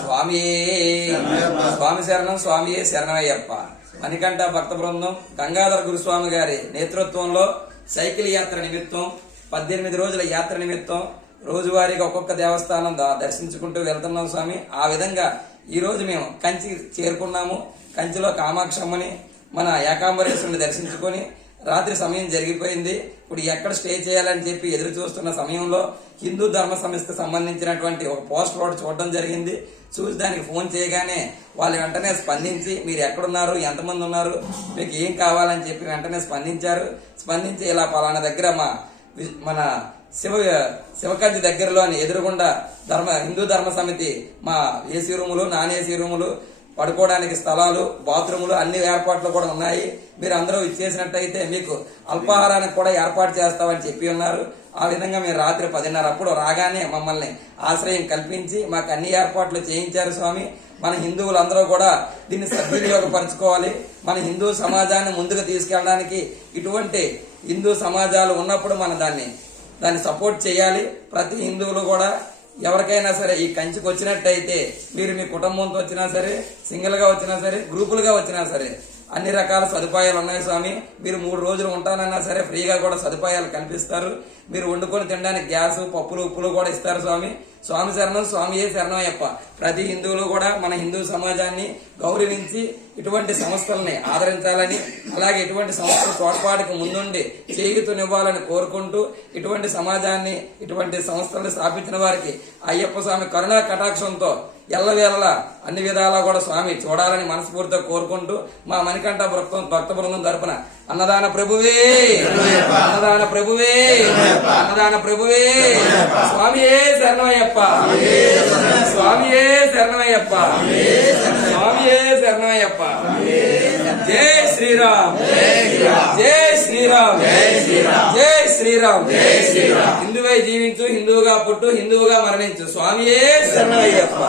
స్వామి శరణం స్వామియే శరణమయ్యప్ప. మణికంఠ భక్త బృందం గంగాధర గురుస్వామి గారి నేతృత్వంలో సైకిల్ యాత్ర నిమిత్తం 18 రోజుల యాత్ర నిమిత్తం రోజువారీగా ఒక్కొక్క దేవస్థానం దర్శించుకుంటూ వెళ్తున్నాం స్వామి. ఆ విధంగా ఈ రోజు మేము కంచి చేరుకున్నాము. కంచిలో కామాక్షమ్మని మన ఏకాంబరేశ్వరుని దర్శించుకొని రాత్రి సమయం జరిగిపోయింది. ఇప్పుడు ఎక్కడ స్టే చేయాలని చెప్పి ఎదురు చూస్తున్న సమయంలో హిందూ ధర్మ సంస్థకు సంబంధించినటువంటి ఒక పోస్టర్ ఒకటి చూడడం జరిగింది. చూసి దానికి ఫోన్ చేయగానే వాళ్ళు వెంటనే స్పందించి మీరు ఎక్కడున్నారు, ఎంతమంది ఉన్నారు, మీకు ఏం కావాలని చెప్పి వెంటనే స్పందించి ఇలా పలానా దగ్గర మన శివకంచి దగ్గరలోని ఎదురుగుండా హిందూ ధర్మ సమితి మా ఏసీ రూములు, నాన్ ఏసీ రూములు, పడుకోవడానికి స్థలాలు, బాత్రూములు అన్ని ఏర్పాట్లు కూడా ఉన్నాయి. మీరు అందరూ ఇచ్చేసినట్టయితే మీకు అల్పాహారానికి కూడా ఏర్పాటు చేస్తామని చెప్పి ఉన్నారు. ఆ విధంగా మీరు రాత్రి 10:30 అప్పుడు రాగానే మమ్మల్ని ఆశ్రయం కల్పించి మాకు అన్ని ఏర్పాట్లు చేయించారు స్వామి. మన హిందువులందరూ కూడా దీన్ని సద్వినియోగపరచుకోవాలి. మన హిందూ సమాజాన్ని ముందుకు తీసుకెళ్ళడానికి ఇటువంటి హిందూ సమాజాలు ఉన్నప్పుడు మనం దాన్ని సపోర్ట్ చేయాలి. ప్రతి హిందువులు కూడా ఎవరికైనా సరే ఈ కంచికి వచ్చినట్టయితే మీరు మీ కుటుంబంతో వచ్చినా సరే, సింగిల్ గా వచ్చినా సరే, గ్రూపులుగా వచ్చినా సరే అన్ని రకాల సదుపాయాలు ఉన్నాయి స్వామి. మీరు 3 రోజులు ఉంటానన్నా సరే ఫ్రీగా కూడా సదుపాయాలు కల్పిస్తారు. మీరు వండుకొని తినడానికి గ్యాస్, పప్పులు, ఉప్పులు కూడా ఇస్తారు స్వామి. స్వామి శరణం స్వామియే శరణమయ్యప్ప. ప్రతి హిందువులు కూడా మన హిందూ సమాజాన్ని గౌరవించి ఇటువంటి సంస్థలని ఆదరించాలని, అలాగే ఇటువంటి సంస్థల తోడ్పాటుకు ముందుండి చేయూతనివ్వాలని కోరుకుంటూ ఇటువంటి సమాజాన్ని, ఇటువంటి సంస్థలను స్థాపించిన వారికి అయ్యప్ప స్వామి కరుణా కటాక్షంతో ఎల్లవేళలా అన్ని విధాలా కూడా స్వామి చూడాలని మనస్ఫూర్తిగా కోరుకుంటూ మా మణికంఠ భక్త బృందం తరపున అన్నదాన ప్రభువే, అన్నదాన ప్రభువే, అన్నదాన ప్రభువే, స్వామియే శరణమయ్యప్ప, స్వామియే శరణమయ్యప్ప, స్వామియే శరణమయ్యప్ప. జై శ్రీరామ్, జై శ్రీరామ్, జై శ్రీరామ్. హిందువై జీవించు, హిందువుగా పుట్టు, హిందువుగా మరణించు. స్వామియే శరణమయ్యప్ప.